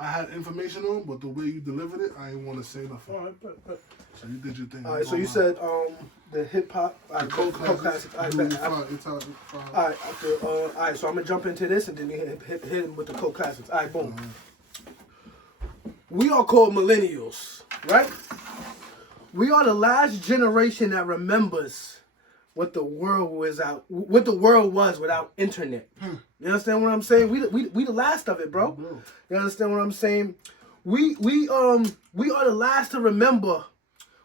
I had information on, but the way you delivered it, I didn't want to say nothing. All right, but. So you did your thing. All right, so you said the hip hop, the cold classics. All right, all right. So I'm gonna jump into this and then you hit him with the cold classics. All right, boom. We are called millennials, right? We are the last generation that remembers what the world was without internet. You understand what I'm saying? We the last of it, bro. You understand what I'm saying? We are the last to remember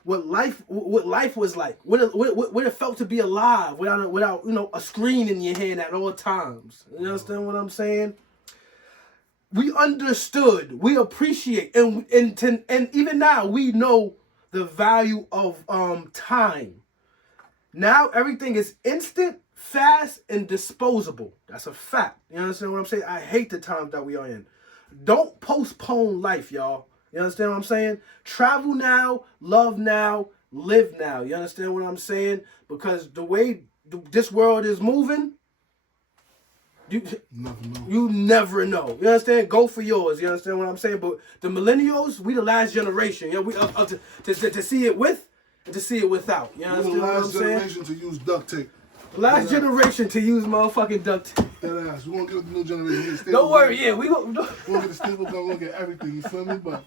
what life was like, what it felt to be alive without a screen in your hand at all times. You understand what I'm saying? We understood, we appreciate, and even now we know the value of time. Now everything is instant, fast, and disposable. That's a fact. You understand what I'm saying? I hate the times that we are in. Don't postpone life, y'all. You understand what I'm saying? Travel now, love now, live now. You understand what I'm saying? Because the way this world is moving, you never know. You understand? Go for yours. You understand what I'm saying? But the millennials, we the last generation. Yeah, we to see it with and to see it without. You understand what I'm saying? We're the last generation to use duct tape. Last generation to use motherfucking duct tape. That ass. We won't give the new generation. Don't worry, yeah, we won't. We'll get the staple gun, we'll get everything, you feel me? But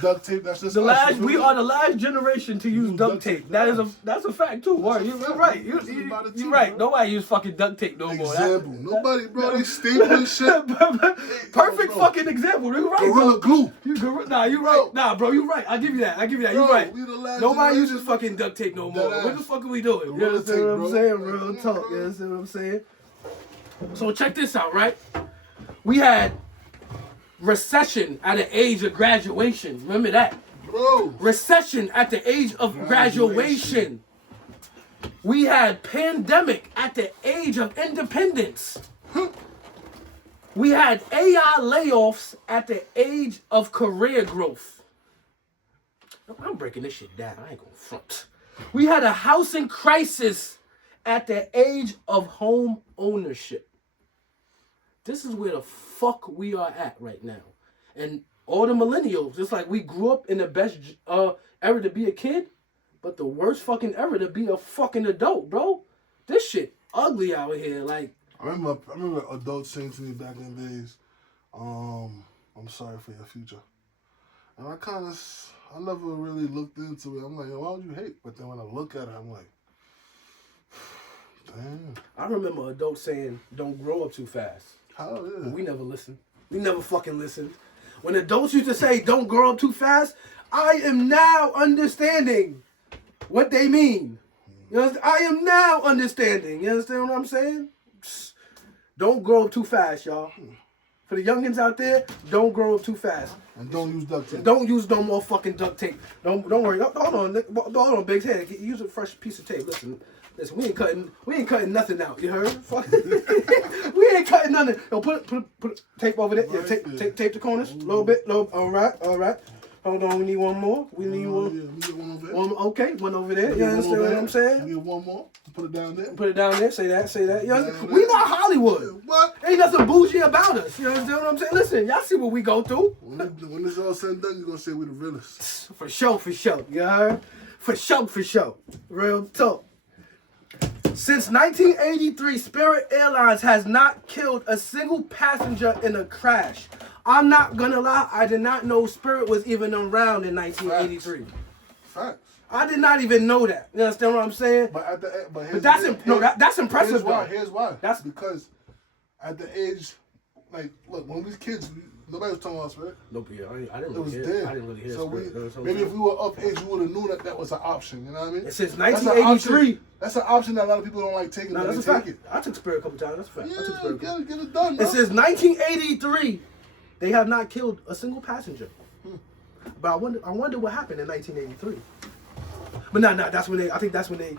duct tape, that's just the us, last. We are the last generation to use duct tape. That's a fact too. Word, you're right. You're right. Nobody use fucking duct tape no more. Example. Nobody, bro. They stapling shit. Perfect fucking example. You're right. Gorilla glue. Nah, you're right. Nah, bro, you're right. I'll give you that. You're right. Nobody uses fucking duct tape no more. What the fuck are we doing? You understand what I'm saying? Real talk. You understand what I'm saying? So check this out, right? We had recession at the age of graduation. Remember that? Bro. Recession at the age of graduation. We had pandemic at the age of independence. We had AI layoffs at the age of career growth. I'm breaking this shit down. I ain't gonna front. We had a housing crisis at the age of home ownership. This is where the fuck we are at right now. And all the millennials, it's like we grew up in the best era to be a kid, but the worst fucking era to be a fucking adult, bro. This shit ugly out here. Like, I remember adults saying to me back in the days, I'm sorry for your future. And I never really looked into it. I'm like, why would you hate? But then when I look at it, I'm like, damn. I remember adults saying, don't grow up too fast. How is it? We never listened. We never fucking listened. When adults used to say, don't grow up too fast, I am now understanding what they mean. You know, I am now understanding. You understand what I'm saying? Don't grow up too fast, y'all. For the youngins out there, don't grow up too fast. And don't use duct tape. Don't use no more fucking duct tape. Don't worry. Hold on, Biggs. Hey, use a fresh piece of tape. Listen, we ain't cutting nothing out. You heard? Fuck. We ain't cutting nothing. Yo, put tape over there. Yeah, tape the corners a little bit. All right. Hold on, we need one more. We need one. Yeah, we get one over there. Okay, one over there. You understand what I'm saying? We get one more. Put it down there. Put it down there. Say that. You understand? We not Hollywood. What? Ain't nothing bougie about us. You understand what I'm saying? Listen, y'all see what we go through. When this all said and done, you're going to say we the realest. For sure. You heard? For sure. Real talk. Since 1983, Spirit Airlines has not killed a single passenger in a crash. I'm not gonna lie, I did not know Spirit was even around in 1983. Facts. I did not even know that. You understand what I'm saying? But that's impressive. Here's why. That's because at the age, like, look, when we was kids, nobody was talking about Spirit. Nope, yeah, I didn't it was really there. I didn't really hear so Spirit. maybe if we were of age, we would have known that was an option. You know what I mean? Since 1983. That's an option that a lot of people don't like taking. No, but that's they a take fact. it. I took Spirit a couple times. That's a fact. Yeah, I took Spirit. Get it done, bro. It says 1983. They have not killed a single passenger. But I wonder what happened in 1983. But no, that's when I think that's when they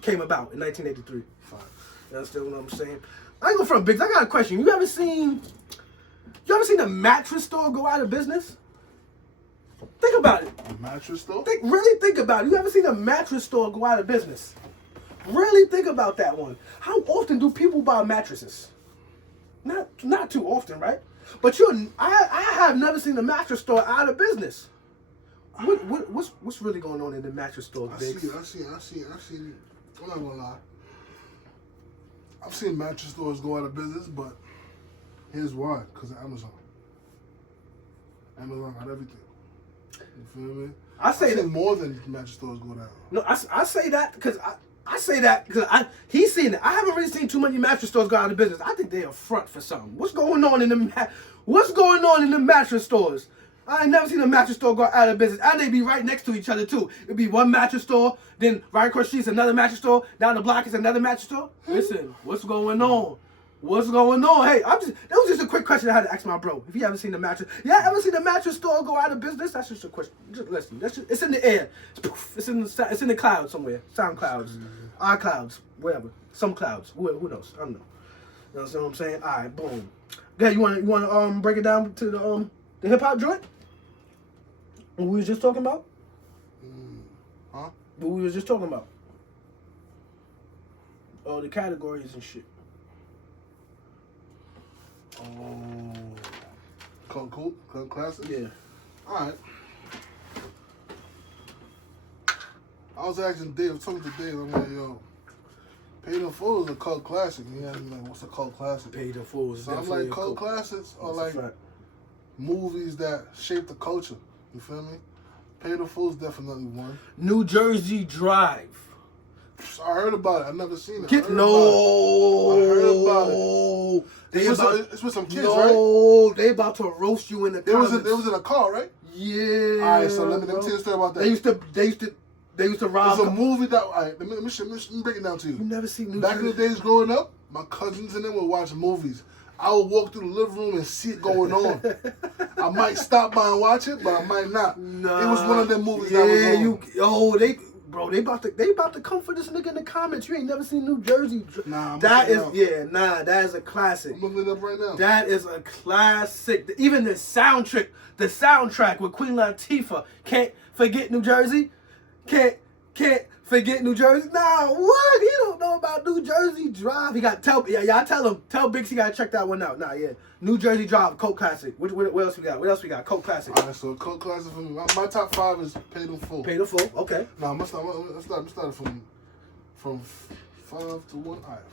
came about in 1983. Fine. You understand what I'm saying? I ain't go front, Biggs. I got a question. You ever seen a mattress store go out of business? Think about it. A mattress store? Really think about it. You ever seen a mattress store go out of business? Really think about that one. How often do people buy mattresses? Not too often, right? But I have never seen a mattress store out of business. What's really going on in the mattress stores, Biggs? I see. I'm not gonna lie. I've seen mattress stores go out of business, but here's why: because of Amazon. Amazon got everything. You feel me? I say that more than mattress stores go down. No, I say that because I say that because he's seen it. I haven't really seen too many mattress stores go out of business. I think they're a front for something. What's going on in the mattress stores? I ain't never seen a mattress store go out of business, and they be right next to each other too. It'd be one mattress store, then right across the street is another mattress store. Down the block is another mattress store. Listen, what's going on? What's going on? Hey, that was just a quick question I had to ask my bro. If you haven't seen the mattress, ever seen a mattress store go out of business? That's just a question. Just listen. It's in the air. It's in the clouds somewhere. Sound clouds, iClouds, wherever. Some clouds. Who knows? I don't know. You know what I'm saying? All right, boom. Okay, you want to break it down to the hip hop joint? What we was just talking about? Huh? What we was just talking about? Oh, the categories and shit. Oh, cult classics? Yeah. Alright. I was asking Dave, talking to Dave, I'm like, yo, Paid in Full is a cult classic. And he asked me, like, what's a cult classic? Paid in Full is so I'm like, cult classics are like movies that shape the culture. You feel me? Paid in Full is definitely one. New Jersey Drive. I heard about it. I've never seen it. I heard about it. It's with some kids, right? No, they about to roast you in the comments. It was in a car, right? Yeah. All right, so let me tell you a story about that. They used to rob. It's a movie that. All right, let me break it down to you. You never seen New Back Jersey? in the days growing up, my cousins and them would watch movies. I would walk through the living room and see it going on. I might stop by and watch it, but I might not. Nah, it was one of them movies that was on. They about to come for this nigga in the comments. You ain't never seen New Jersey. Nah, that is a classic. I'm looking it up right now. That is a classic. Even the soundtrack with Queen Latifah. Can't forget New Jersey. Can't forget New Jersey. Nah, what? He don't know about New Jersey Drive. He got tell Biggs he gotta check that one out. Nah, yeah. New Jersey Drive, cult classic. What else we got? Cult classic. All right, so cult classic for me. My top 5 is Paid in Full. Paid in Full. Okay. Nah, I'm starting from 5 to 1. All right,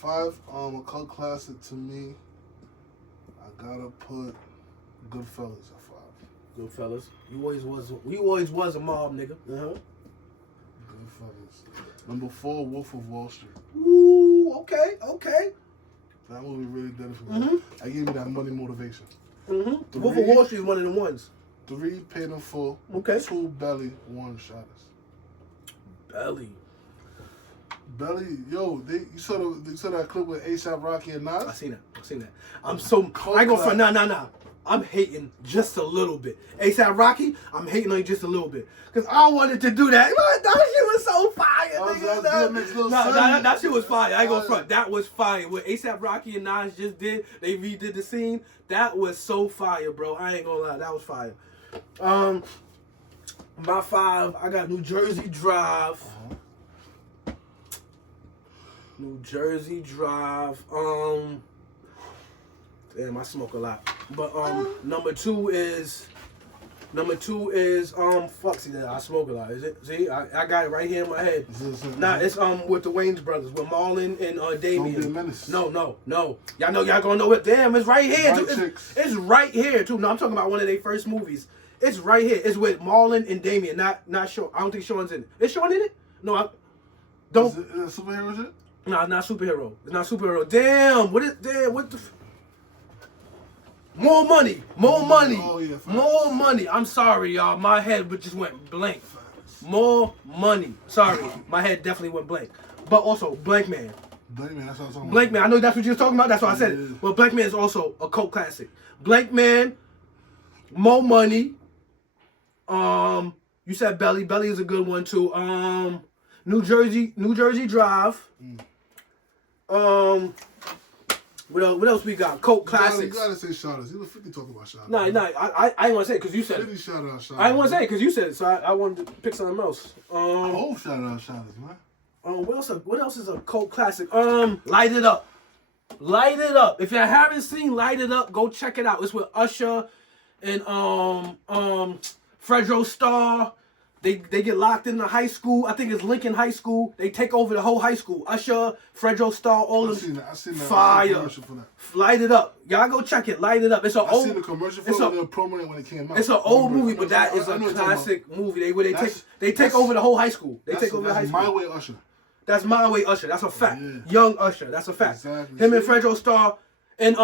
5. A cult classic to me. I gotta put Goodfellas at 5. Goodfellas. You always was a mob nigga. Goodfellas. Number 4, Wolf of Wall Street. Ooh, okay. That movie really did it for me. I gave me that money motivation. Wolf of Wall Street is one of the ones. 3, Paid in Full. Okay. 2, Belly. 1, Shadows. Belly, yo, you saw that clip with A$AP Rocky and Nas? I seen that. I'm so I ain't gonna front. Nah. I'm hating just a little bit. A$AP Rocky, I'm hating on you just a little bit. Because I wanted to do that. That shit was so fire, nigga. That shit was fire. I ain't gonna front. That was fire. What A$AP Rocky and Nas just did, they redid the scene. That was so fire, bro. I ain't gonna lie. That was fire. My 5, I got New Jersey Drive. New Jersey Drive. Damn, I smoke a lot. But number 2 is fuck. See that I smoke a lot. Is it? See, I got it right here in my head. Nah, it's with the Wayans brothers, with Marlon and Damien. No. Y'all gonna know it. Damn, it's right here too. It's right here too. No, I'm talking about one of their first movies. It's right here. It's with Marlon and Damien. Not Sean. I don't think Sean's in it. Is Sean in it? No, I don't. Is it superhero shit? No, it's not superhero. It's not superhero. Damn, what the More money. Oh, yeah, More money. I'm sorry, y'all. My head just went blank. More money. Sorry. My head definitely went blank. But also, Blank Man. Blank Man, that's what I'm talking about. Blank Man. I know that's what you were talking about. That's why I said it. But Blank Man is also a cult classic. Blank Man, More Money. You said Belly. Belly is a good one too. New Jersey Drive. What else we got? Cult classics. You gotta say Shadows. You 50 talking about Shadows. Nah. I ain't want to say it because you said 50 it. shout out Shadows. I didn't want to say it because you said it, so I wanted to pick something else. I hope shout out Shadows, man. What else is a cult classic? Light It Up. Light It Up. If you haven't seen Light It Up, go check it out. It's with Usher and Fredro Starr. They get locked in the high school. I think it's Lincoln High School. They take over the whole high school. Usher, Fredro Starr, all of them. I seen that. Fire. Commercial for that. Light It Up. Y'all go check it. Light It Up. It's an old. I seen the commercial for it. They were promoting when it came out. It's an old movie, but that is a classic movie. They take over the whole high school. They take over the high school. My Way Usher. That's My Way Usher. That's a fact. Yeah. Young Usher. That's a fact. Exactly. Him and Fredro Starr and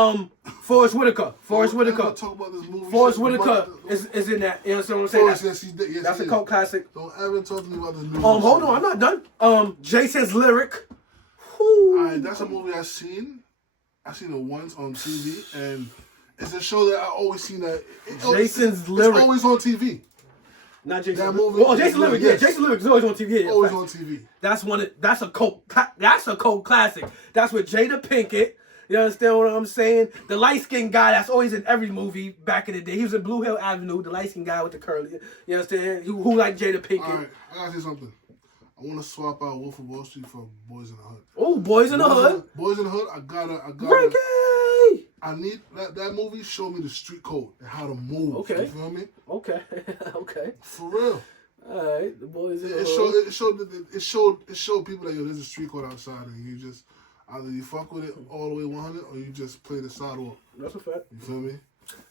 Forrest Whitaker. Forrest Whitaker. Talk about this movie. Forrest Whitaker is in that. You know what I'm saying? Forrest, yes, yes, that's a cult classic. Don't ever talk to me about this movie. Hold on, I'm not done. Jason's Lyric. Alright, that's a movie I've seen. I've seen it once on TV, and it's a show that I always seen that. Jason's Lyric. It's always on TV. Not Jason. That movie. Oh, Jason Lyric. Yes. Yeah, Jason Lyric is always on TV. Yeah, always on TV. That's a cult. That's a cult classic. That's with Jada Pinkett. You understand what I'm saying? The light-skinned guy that's always in every movie back in the day. He was in Blue Hill Avenue, the light-skinned guy with the curly. You understand? Who liked Jada Pinkett? All right, I gotta say something. I want to swap out Wolf of Wall Street for Boys in the Hood. Oh, Boys in the Hood. Boys in the Hood. I gotta. Reggae. I need that movie. Showed me the street code and how to move. Okay. You feel me? Okay. Okay. For real. All right. The Boys in the Hood. It showed people that there's a street code outside, and you just either you fuck with it all the way 100, or you just play the sidewalk. That's a fact. You feel me?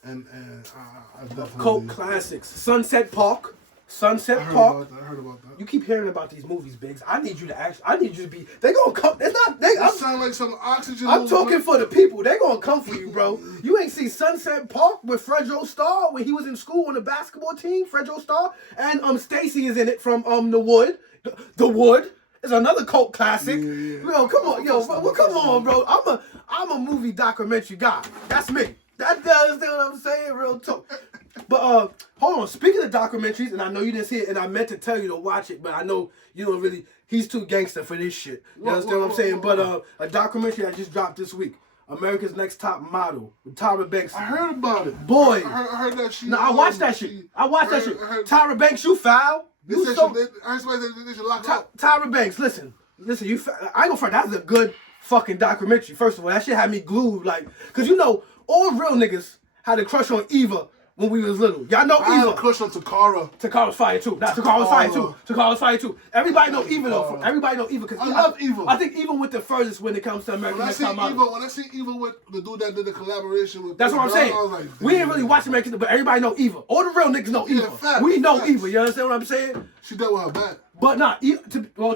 And I definitely cult classics. Sunset Park. I heard about that. You keep hearing about these movies, Biggs. I need you to be. They gonna come. It's not. That sound like some Oxygen. I'm talking for the people. They gonna come for you, bro. You ain't see Sunset Park with Fredro Starr when he was in school on the basketball team. Fredro Starr and Stacy is in it from The Wood. The Wood is another cult classic. Yeah. Yo, come on, come on, bro. I'm a movie documentary guy. That's me. That does what I'm saying, real talk. But hold on. Speaking of documentaries, and I know you didn't see it, and I meant to tell you to watch it, but I know you don't really. He's too gangster for this shit. You understand what I'm saying? But a documentary that just dropped this week, America's Next Top Model with Tyra Banks. I heard about it. Boy, I heard that shit. No, I watched that shit. Tyra Banks, you foul. I heard somebody say they should lock up. Tyra Banks, listen. You. I ain't gonna front. That's a good fucking documentary. First of all, that shit had me glued, like, cause you know all real niggas had a crush on Eva. When we was little. Y'all know Eva. I had a crush on Takara. Takara's fire too. Takara's fire too. Takara's fire too. Everybody know Eva though. Everybody know Eva. I love Eva. I think Eva went the furthest when it comes to American Next Top Model. When I see Eva with the dude that did the collaboration with... That's what I'm saying. Like, we didn't really watch American, but everybody know Eva. All the real niggas know Eva. Facts, we know Eva. You understand what I'm saying? She dealt with her back. But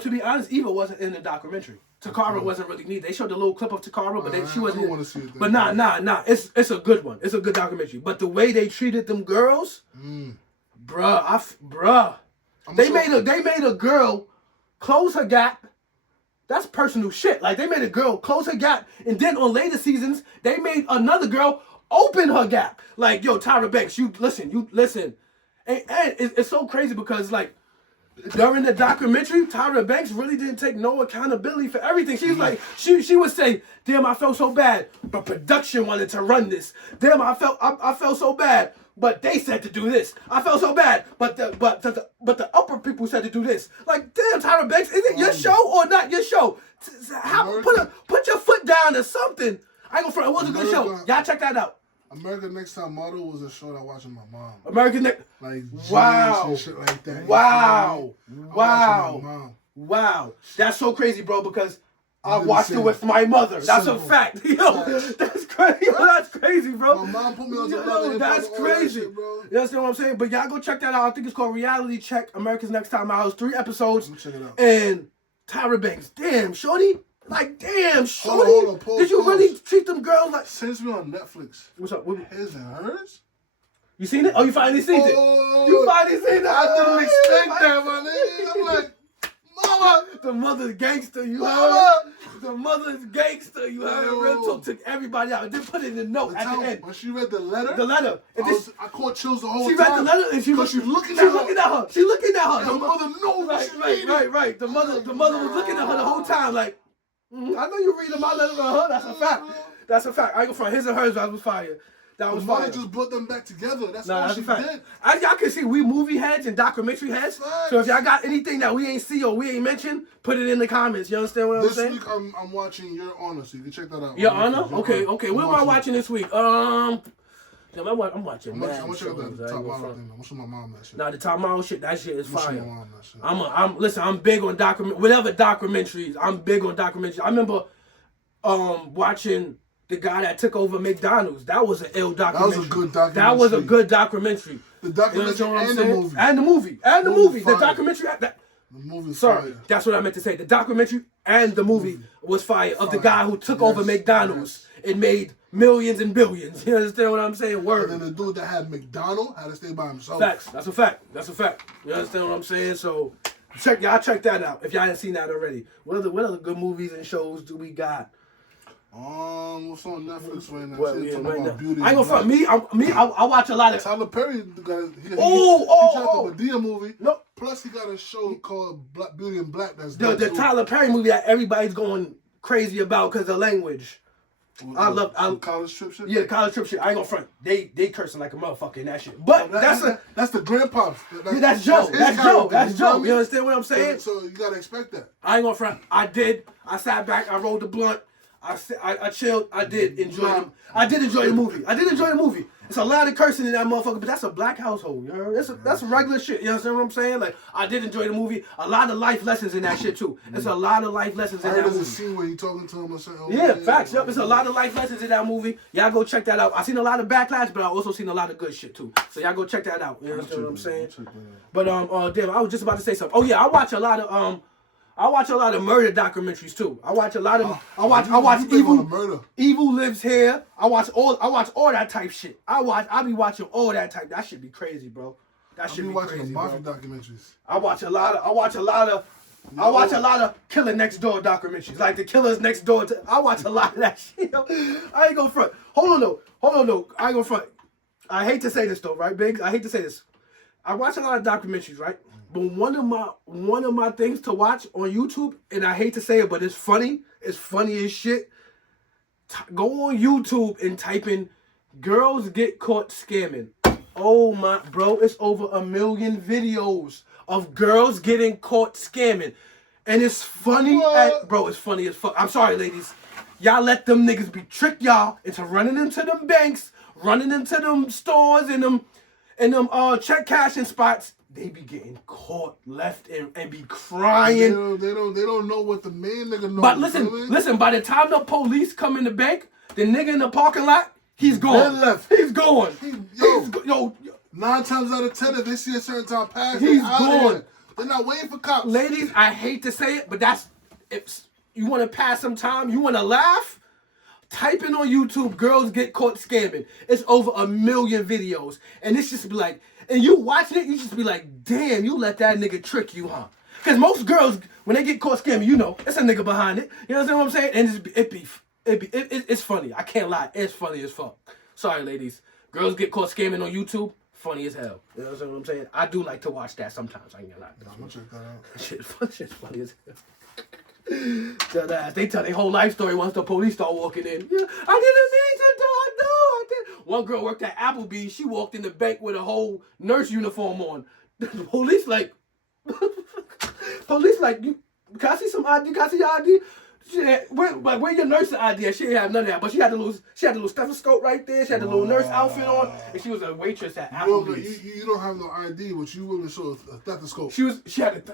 to be honest, Eva wasn't in the documentary. Takara wasn't really needed. They showed the little clip of Takara, but she wasn't. I don't want to see it. But nah. It's a good one. It's a good documentary. But the way they treated them girls, bruh, they made a girl close her gap. That's personal shit. Like they made a girl close her gap, and then on later seasons they made another girl open her gap. Like yo, Tyra Banks, you listen, and it's so crazy because like. During the documentary, Tyra Banks really didn't take no accountability for everything. She's like, she would say, "Damn, I felt so bad, but production wanted to run this. Damn, I felt so bad, but they said to do this. I felt so bad, but the upper people said to do this. Like, damn, Tyra Banks, is it your show or not your show? Put your foot down or something. I ain't gonna front. It was a good show. Y'all check that out. American Next Top Model was a show that I watched with my mom. American Next. Like wow. And shit like that. Wow. That's so crazy, bro. Because I watched it with my mother. That's a fact. Yo, that's crazy. That's crazy, bro. My mom put me on the that's crazy. Shit, bro. You understand what I'm saying? But y'all go check that out. I think it's called Reality Check. America's Next Top Model. 3 episodes. Check it out. And Tyra Banks. Damn, shorty. Like, damn, shorty. Hold on, did you really treat them girls like... Since we on Netflix. What's up? His and Hers? You seen it? Oh, you finally seen it? You finally seen it? I didn't expect that, my nigga. I'm like, mama. The mother's gangster, you heard? The mother's gangster, you heard? Real talk took everybody out and then put it in the note at the end. When she read the letter? I caught chills the whole time. She read the letter and she was looking at her. She looking at her. The mother knows. Right. The mother was looking at her the whole time like, I know you're reading my letter to her. That's a fact. I ain't gonna front. His and Hers, I was fire. That was the mother fire. just brought them back together. That's Nah, all that's she a fact. did. As y'all can see, we movie heads and documentary heads. Facts. So if y'all got anything that we ain't see or we ain't mentioned, put it in the comments. You understand what I'm This saying? week I'm watching Your Honor, so you can check that out. Your on Netflix. Honor? Okay. What am I watching this week? Damn, I'm watching I'm mad gonna check out shows. the top model thing. I'm gonna show my mom that shit. Nah, the top model shit, that shit is I'm gonna show fire. my mom that shit. Listen, I'm big on whatever documentaries. I'm big on documentaries. I remember watching the guy that took over McDonald's. That was an ill documentary. That was a good documentary. That was a good documentary. The documentary You know what I'm and saying? the movie. And the movie. And the Movie movie. The fire. documentary. The movie's Sorry, fire. that's what I meant to say. The documentary and the movie was fire of the guy who took over McDonald's and made millions and billions. You understand what I'm saying? Word. And then the dude that had McDonald had to stay by himself. Facts. That's a fact. You understand what I'm saying? So check that out if y'all ain't seen that already. What other good movies and shows do we got? What's on Netflix right now? Well, Shit, yeah, talking right about now. Beauty I ain't and gonna front Black. me. I watch a lot of. Tyler Perry got he Oh. dropped a Medea movie. No. Plus he got a show called Beauty and Black that's The dope, too. Tyler Perry movie that everybody's going crazy about because of language. Some college trip shit. Yeah, the college trip shit. I ain't gonna front. They cursing like a motherfucker in that shit. But that's the grandpa. That's Joe. his That's Joe. character, That's you know what I Joe. mean? You understand what I'm saying? So you gotta expect that. I ain't gonna front. I did. I sat back. I rolled the blunt. I chilled. I did enjoy the movie. It's a lot of cursing in that motherfucker, but that's a black household. You know? That's regular shit. You understand what I'm saying? Like, I did enjoy the movie. A lot of life lessons in that shit too. There's a lot of life lessons in that There's movie. a scene where you talking to him or something. Yeah, facts. Yep, there's a lot of life lessons in that movie. Y'all go check that out. I seen a lot of backlash, but I also seen a lot of good shit too. So y'all go check that out. You understand what I'm saying? But damn, I was just about to say something. Oh yeah, I watch a lot of murder documentaries too. I watch Evil Lives Here. I watch all that type shit. I be watching all that type. That should be crazy, bro. That should be watching crazy, the mafia bro. documentaries. I watch a lot of Killer Next Door documentaries, like the Killers Next Door. I watch a lot of that shit. I ain't gonna front. Hold on though. I ain't gonna front. I hate to say this though, right, Biggs? I hate to say this. I watch a lot of documentaries, right? But one of my things to watch on YouTube, and I hate to say it, but it's funny. It's funny as shit. Go on YouTube and type in "girls get caught scamming." Oh my, bro, it's over 1 million videos of girls getting caught scamming. And it's funny, it's funny as fuck. I'm sorry, ladies. Y'all let them niggas be trick y'all into running into them banks, running into them stores and them check cashing spots. They be getting caught left and be crying. They don't know what the main nigga knows. But listen, by the time the police come in the bank, the nigga in the parking lot, he's gone. They left. He's gone. Yo, 9 times out of 10, if they see a certain time pass, He's they out gone. here. They're not waiting for cops. Ladies, I hate to say it, but if you want to pass some time, you want to laugh, type in on YouTube, girls get caught scamming. It's over 1 million videos. And it's just be like, and you watching it, you just be like, damn, you let that nigga trick you, huh? Because most girls, when they get caught scamming, you know, it's a nigga behind it. You understand what I'm saying? And it's funny. I can't lie. It's funny as fuck. Sorry, ladies. Girls get caught scamming on YouTube. Funny as hell. You know what I'm saying? I do like to watch that sometimes. I ain't gonna lie. I'm gonna check that out. Shit's funny as hell. They tell their whole life story once the police start walking in. Yeah, I didn't mean to do it. No, I didn't. One girl worked at Applebee's. She walked in the bank with a whole nurse uniform on. The police like, you, can I see some ID? Can I see your ID? She had, where your nursing ID? She didn't have none of that, but she had the little stethoscope right there. She had the little nurse outfit on, and she was a waitress at Applebee's. You don't have no ID, but you willing to show a stethoscope. She had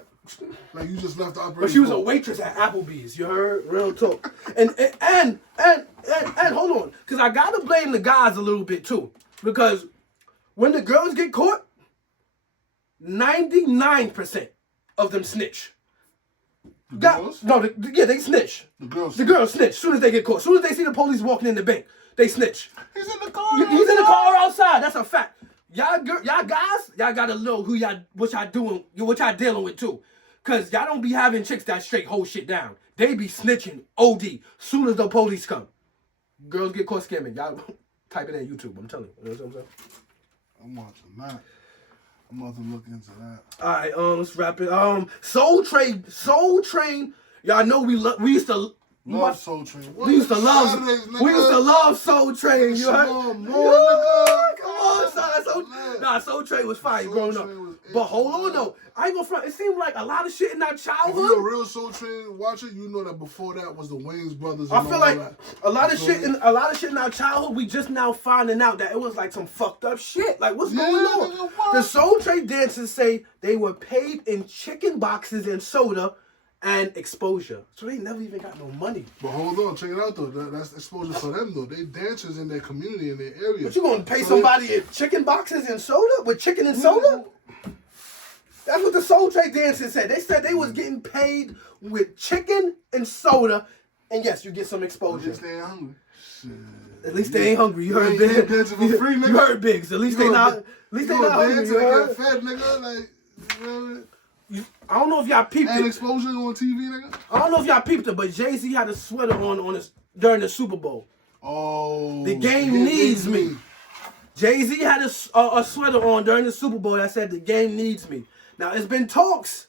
like you just left the operation. But she was a waitress at Applebee's. You heard? Real talk. And hold on, because I gotta blame the guys a little bit too, because when the girls get caught, 99% of them snitch. Girls? They snitch. The girls. The girls snitch. Soon as they get caught. Soon as they see the police walking in the bank, they snitch. He's in the car. He's in the car outside. That's a fact. Y'all guys, y'all gotta know what y'all doing, what y'all dealing with too. Cause y'all don't be having chicks that straight hold shit down. They be snitching OD soon as the police come. Girls get caught scamming. Y'all type it in YouTube. I'm telling you. You know what I'm saying? I'm watching that. I'm about to look into that. All right, let's wrap it. Soul Train. Y'all know we used to Love Soul Train. What We used to love. Saturdays, nigga? We used to love Soul Train. You heard? Come on, Come on, son. Soul Train was fire growing up. But hold on though, I ain't gonna front. It seemed like a lot of shit in our If you're a childhood. real Soul Train watcher, you know that before that was the Wayans brothers. I And feel all like that. a lot of shit in our childhood. We just now finding out that it was like some fucked up shit. Like what's going on? nigga, what? The Soul Train dancers say they were paid in chicken boxes and soda and exposure. So they never even got no money. But hold on, check it out though. That's exposure for them though. They dancers in their community, in their area. But you gonna pay So somebody in chicken boxes and soda with chicken and soda? That's what the Soul Train dancers said. They said they was getting paid with chicken and soda, and yes, you get some They exposure. stay hungry. Shit. At least they ain't hungry. You heard You ain't Biggs. dancing for free, nigga. You heard Biggs. At least they not. At least they You not gonna hungry. dance You and heard? get fed, nigga. Like, you know what I mean? I don't know if y'all peeped And it. exposure on TV, nigga. I don't know if y'all peeped it, but Jay-Z had a sweater on his during the Super Bowl. Oh. The game needs me. Jay-Z had a sweater on during the Super Bowl that said the game needs me. Now it's been talks.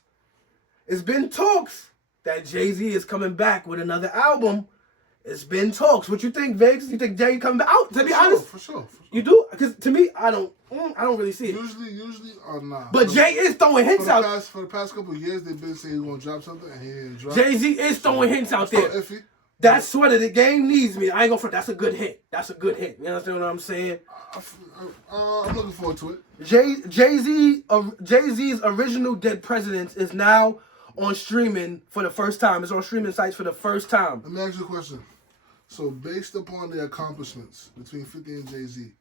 It's been talks that Jay-Z is coming back with another album. It's been talks. What you think, Vegas? You think Jay coming back out? To be honest, For sure. you do? Because to me, I don't really see it. Usually, nah. But Jay is throwing hints out. For the past couple of years, they've been saying he's gonna drop something, and he didn't drop. Jay-Z is throwing hints out Still there. iffy. That sweater, the game needs me. I ain't gonna front. That's a good hint. That's a good hint. You understand what I'm saying? I'm looking forward to it. Jay-Z's original Dead Presidents is now on streaming for the first time. It's on streaming sites for the first time. Let me ask you a question. So, based upon the accomplishments between 50 and Jay-Z,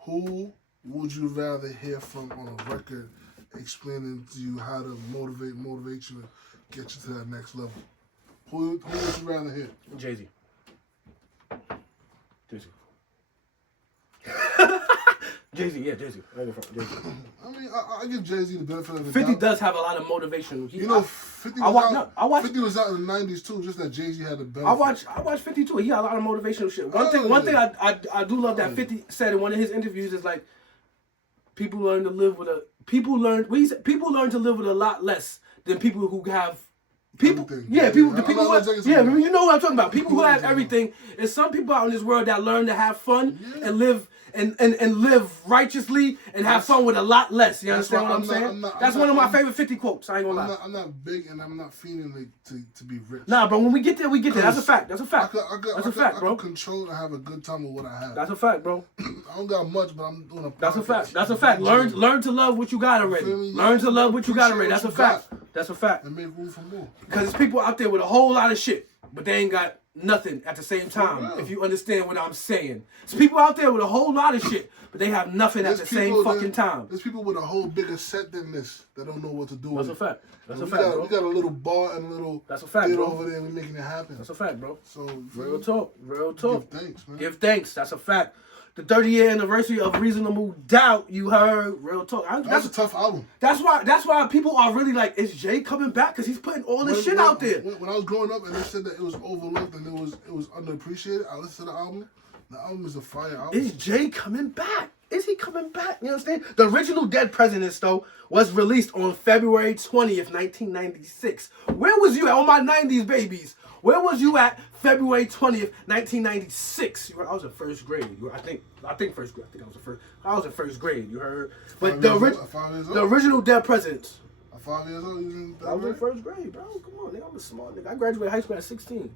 who would you rather hear from on a record explaining to you how to motivate you and get you to that next level? Who would you rather hear? Jay-Z. Jay-Z, yeah, Jay-Z. Jay-Z. I mean, I give Jay-Z the benefit of the 50 doubt. does have a lot of motivation. 50 I watch 50 was out in the 90s too, just that Jay-Z had the benefit. I watch 50 too. He had a lot of motivational shit. One thing I do love that 50 said in one of his interviews is like people learn to live with people learn to live with a lot less than people who have people. Everything. Yeah, people. The people. Yeah, You know what I'm talking about. People who have everything. And some people out in this world that learn to have fun and live. And live righteously and have fun with a lot less. You understand what I'm saying? That's one of my favorite 50 quotes. I ain't gonna lie. I'm not big and I'm not feeling like to be rich. Nah, bro. When we get there, we get there. That's a fact. That's a fact. That's a fact, bro. I can control and have a good time with what I have. That's a fact, bro. I don't got much, but I'm doing a podcast. That's a fact. That's a fact. Learn to love what you got already. Learn to love what you got already. That's a fact. That's a fact. And make room for more. Because there's people out there with a whole lot of shit, but they ain't got nothing at the same time. real. If you understand what I'm saying, there's people out there with a whole lot of shit, but they have nothing at the same fucking time. There's people with a whole bigger set than this that don't know what to do with. That's a fact. That's a we fact, got, bro. We got a little bar and a little That's a fact, theater bro. over there and we're making it happen. That's a fact, bro. So Real talk. Real talk. Give thanks, man. Give thanks. That's a fact. The 30-year anniversary of Reasonable Doubt. You heard. Real talk. That's a tough album. That's why people are really like, is Jay coming back? Because he's putting all this shit out there. When I was growing up and they said that it was overlooked and it was underappreciated, I listened to the album. The album is a fire album. Is Jay coming back? Is he coming back? You understand? The original Dead Presidents, though, was released on February 20th, 1996. Where was you at? All my 90s babies. Where was you at February 20th, 1996? I was in first grade. I think first grade. I was in first grade. You heard? But the original Dead Presidents. 5 years old. I was in first grade, bro. Come on, nigga. I'm a smart nigga. I graduated high school at 16.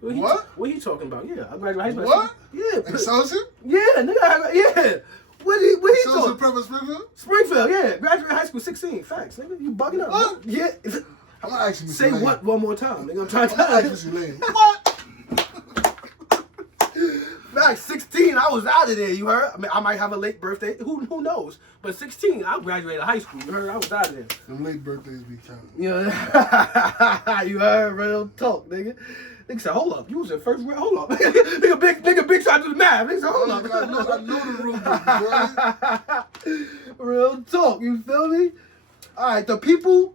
What? What are you talking about? Yeah, I graduated high school. What? Yeah. Excelsior? Yeah, nigga. Yeah. What he Excelsior talking? Prep at Springfield? Springfield, yeah. Graduated high school 16. Facts, nigga. You bugging up. What? Yeah. I'm not asking you. Say what one more time, nigga. I'm trying to I'm not tell asking you. you. What? Facts, 16, I was out of there, you heard? I mean, I might have a late birthday. Who knows? But 16, I graduated high school. You heard? I was out of there. Them late birthdays be counting. Yeah. You heard? Real talk, nigga. Nigga said, hold up. You was in first grade. Hold up. nigga big trying to do the math. Nigga said, hold up. I know the rubric, boy. Real talk. You feel me? All right. The people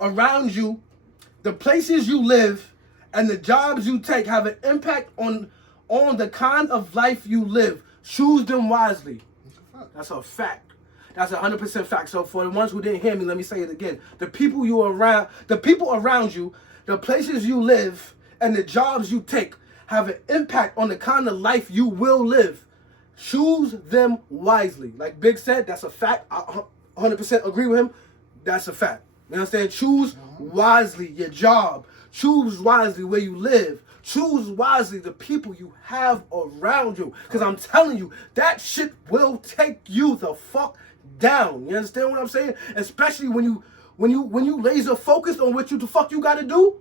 around you, the places you live, and the jobs you take have an impact on the kind of life you live. Choose them wisely. That's a fact. That's 100% fact. So for the ones who didn't hear me, let me say it again. The people around you, the places you live, and the jobs you take have an impact on the kind of life you will live. Choose them wisely. Like Big said, that's a fact. I 100% agree with him. That's a fact. You know what I'm saying? Choose wisely your job. Choose wisely where you live. Choose wisely the people you have around you. Because I'm telling you, that shit will take you the fuck down. You understand what I'm saying? Especially when you laser focused on what you the fuck you gotta do.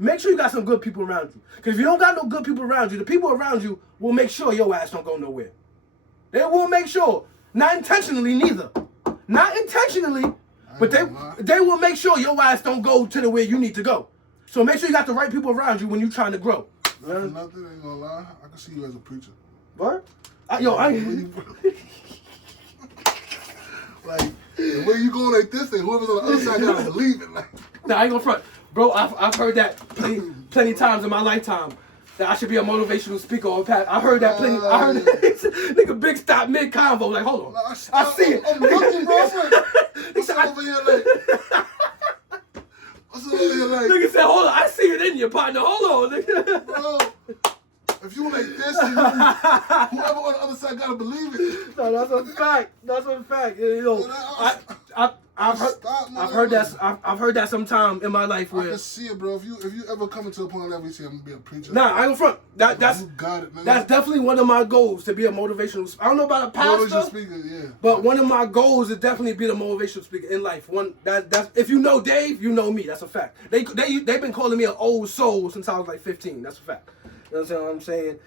Make sure you got some good people around you. Because if you don't got no good people around you, the people around you will make sure your ass don't go nowhere. They will make sure. Not intentionally neither. Not intentionally, but they will make sure your ass don't go to the where you need to go. So make sure you got the right people around you when you're trying to grow. Nothing, ain't gonna lie. I can see you as a preacher. What? Like, the way you going like this, and whoever's on the other side gotta believe it. Like, nah, I ain't gonna front. Bro, I've heard that plenty times in my lifetime. That I should be a motivational speaker or I heard that plenty. I heard that. Nigga big stop mid convo. Like, hold on. I see it. I'm looking, bro. What's over here like? What's over here like? Nigga said, hold on. I see it in you, partner. Hold on, nigga. Bro, if you like this, whoever on the other side gotta believe it. No, that's a fact. That's a fact. You know, I've heard that sometime in my life where I can see it, bro. If you ever come into a point of level, you say I'm gonna be a preacher. Nah, I ain't front. That's you got it, man. That's definitely one of my goals to be a motivational. I don't know about a pastor, motivational speaker, yeah. But one of my goals is definitely be the motivational speaker in life. That's if you know Dave, you know me. That's a fact. They've been calling me an old soul since I was like 15. That's a fact. You know what I'm saying?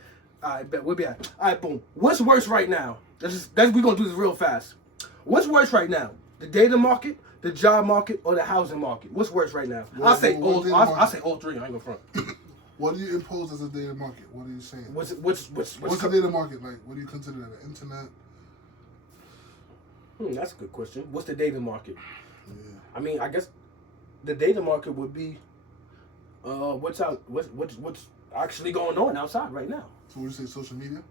All right, bet we'll be at. All right, boom. What's worse right now? We're gonna do this real fast. What's worse right now? The data market, the job market, or the housing market? What's worse right now? I'll say all three. I ain't gonna front. What do you impose as a data market? What are you saying? What's the data market like? What do you consider that? The internet? That's a good question. What's the data market? Yeah. I mean, I guess the data market would be what's actually going on outside right now. So would you say social media?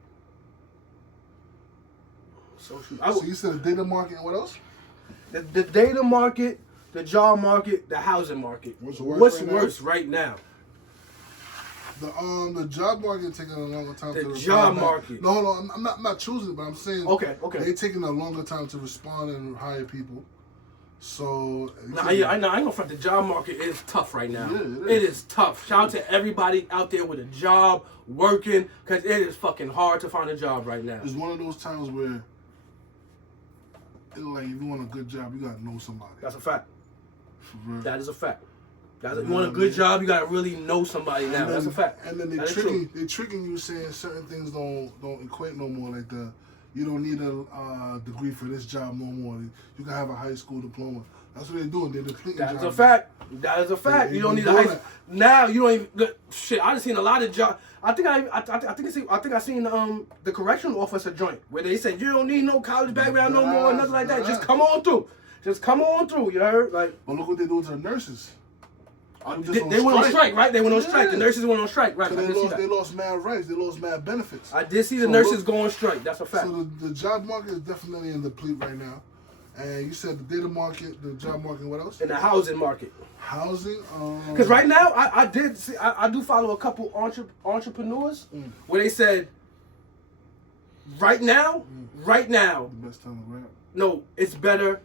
So you said the data market and what else? The data market, the job market, the housing market. What's worse right now? The job market taking a longer time to respond. The job market. No, hold on. I'm not choosing it, but I'm saying okay. They're taking a longer time to respond and hire people. So I ain't gonna front. The job market is tough right now. Yeah, it is tough. Shout out to everybody out there with a job, working, because it is fucking hard to find a job right now. It's one of those times where, like, if you want a good job, you gotta know somebody. That's a fact. For real. That is a fact. You want a good job, you gotta really know somebody now. That's a fact. And then they're tricking you, saying certain things don't equate no more. Like you don't need a degree for this job no more. You can have a high school diploma. That's what they're doing. They're depleting. That's a fact. That is a fact. You don't need a high school. Now you don't even shit. I just seen a lot of jobs. I think I seen the correctional officer joint where they said you don't need no college background no more, nothing like that. Just come on through. Just come on through. You heard? Like, but look what they do to the nurses. They went on strike, right? They went on strike. The nurses went on strike, right? So they lost mad rights. They lost mad benefits. I did see the nurses go on strike. That's a fact. So the job market is definitely in deplete right now. And you said the data market, the job market, what else? And the housing market. Housing? Because right now, I do follow a couple entrepreneurs where they said, right now, the best time to rent. No, it's better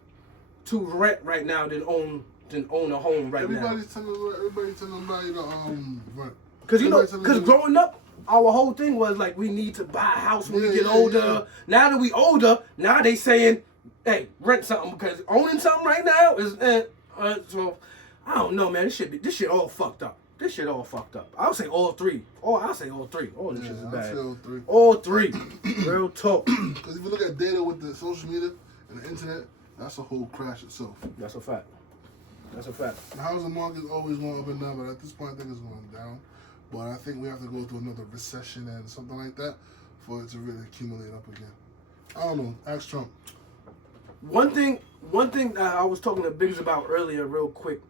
to rent right now than own a home right now. Everybody's telling everybody to rent. Because growing up, our whole thing was like we need to buy a house when we get older. Yeah. Now that we older, now they saying, hey, rent something because owning something right now is so I don't know, man. This shit all fucked up. This shit all fucked up. I'll say all three. I'll say all three. All this shit is bad. I'll say all three. All three. Real talk. Because if you look at data with the social media and the internet, that's a whole crash itself. That's a fact. That's a fact. The housing market is always going up and down, but at this point I think it's going down. But I think we have to go through another recession and something like that for it to really accumulate up again. I don't know. Ask Trump. One thing that I was talking to Biggs about earlier real quick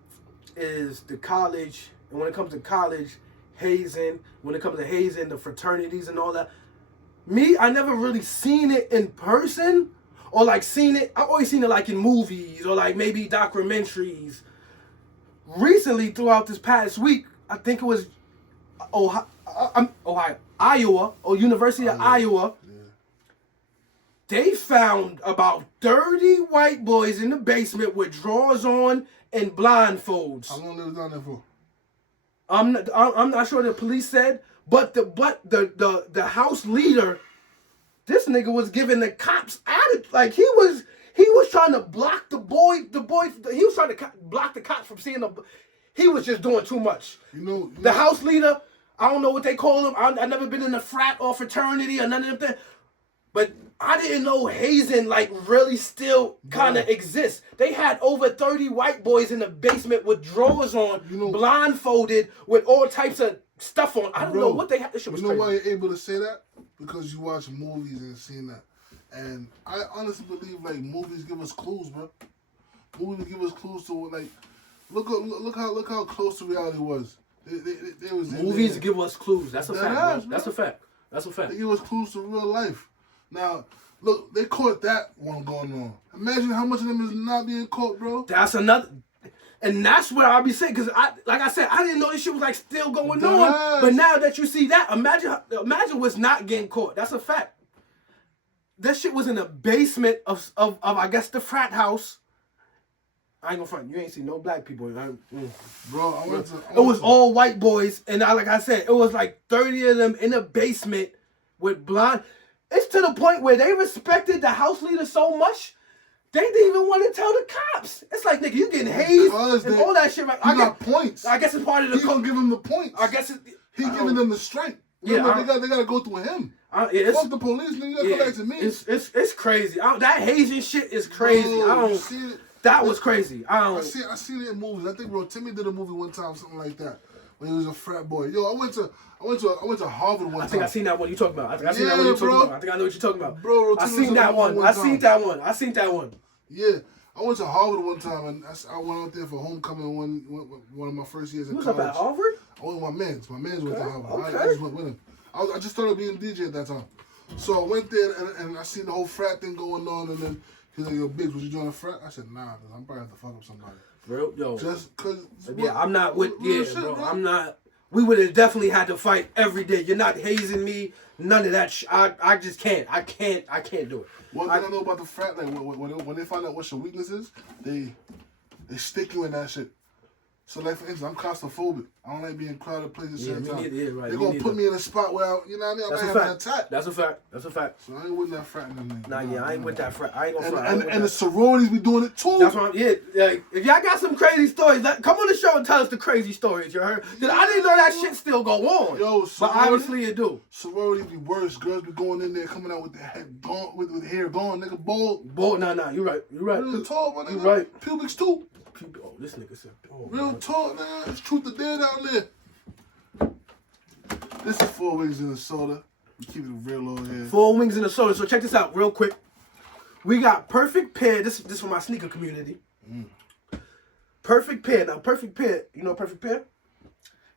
is the college, and when it comes to college, hazing, the fraternities and all that. Me, I never really seen it in person or like seen it. I always seen it like in movies or like maybe documentaries. Recently, throughout this past week, I think it was Iowa, or University of Iowa. Yeah. They found about 30 white boys in the basement with drawers on and blindfolds. How long they was down there for? I'm not sure the police said, but the house leader, this nigga was giving the cops attitude. Like he was trying to block the boys. He was trying to block the cops from seeing them. He was just doing too much. The house leader, I don't know what they call him. I never been in a frat or fraternity or none of them things. But I didn't know hazing like really still kind of exists. They had over 30 white boys in the basement with drawers on, blindfolded, with all types of stuff on. I don't know what they had. This shit was crazy. Why you're able to say that? Because you watch movies and seen that. And I honestly believe like movies give us clues, bro. Movies give us clues to like look how close to reality was. They was movies give us clues. That's a fact. That's a fact. That's a fact. They give us clues to real life. Now, look, they caught that one going on. Imagine how much of them is not being caught, bro. That's another, and that's what I'll be saying. Because like I said, I didn't know this shit was like still going on. But now that you see that, imagine what's not getting caught. That's a fact. That shit was in the basement of I guess the frat house. I ain't gonna front. You ain't see no black people. Bro, it was all white boys, and like I said, it was like 30 of them in the basement with blonde. It's to the point where they respected the house leader so much, they didn't even want to tell the cops. It's like, nigga, you getting hazed and all that shit. Right? I got points. I guess it's part of the. He gonna give him the points. I guess he's giving them the strength. Remember, they gotta go through him. Fuck the police, nigga. You gotta come back to me. It's crazy. That hazing shit is crazy. Bro, I don't see it. That was crazy. I seen it in movies. I think bro Timmy did a movie one time, something like that, when he was a frat boy. Yo, I went to Harvard one time. I think I seen that one you talking about. I think I seen that one you talking about. I think I know what you're talking about. Bro, I seen that one. I seen that one. Yeah. I went to Harvard one time and I went out there for homecoming one of my first years in college. You was up at Harvard? I went with my mans. My mans went to Harvard. Okay. I just went with him. I just started being a DJ at that time. So I went there and I seen the whole frat thing going on, and then he's like, yo, Biggs, was you join a frat? I said, nah, I'm probably have to fuck up somebody. Bro, yo. Just cause. Yeah, I'm not with, shit, bro. I'm not. We would have definitely had to fight every day. You're not hazing me. None of that shit. I just can't. I can't do it. One thing I know about the frat, like when they find out what your weakness is, they stick you in that shit. So like for instance, I'm claustrophobic. I don't like being in crowded places. They're gonna put me in a spot where you know what I mean. I'm having an attack. That's a fact. That's a fact. So I ain't with that frat and them. Nah, I ain't with that frat. I ain't gonna front. And the sororities be doing it too. That's what like if y'all got some crazy stories, come on the show and tell us the crazy stories. You heard? Cause I didn't know that shit still go on. Yo, but obviously it do. Sororities be worse. Girls be going in there, coming out with their head gone, with hair gone, nigga, bald. Nah, you right. Real talk, my nigga. You right. Pubics too. Oh, this nigga said. Oh, real talk, man. It's truth or dare down there. This is 4 Wings in a Soda. We keep it real over here. 4 Wings in a Soda. So check this out real quick. We got Perfect Pair. This is for my sneaker community. Perfect Pair. Now, Perfect Pair. You know Perfect Pair?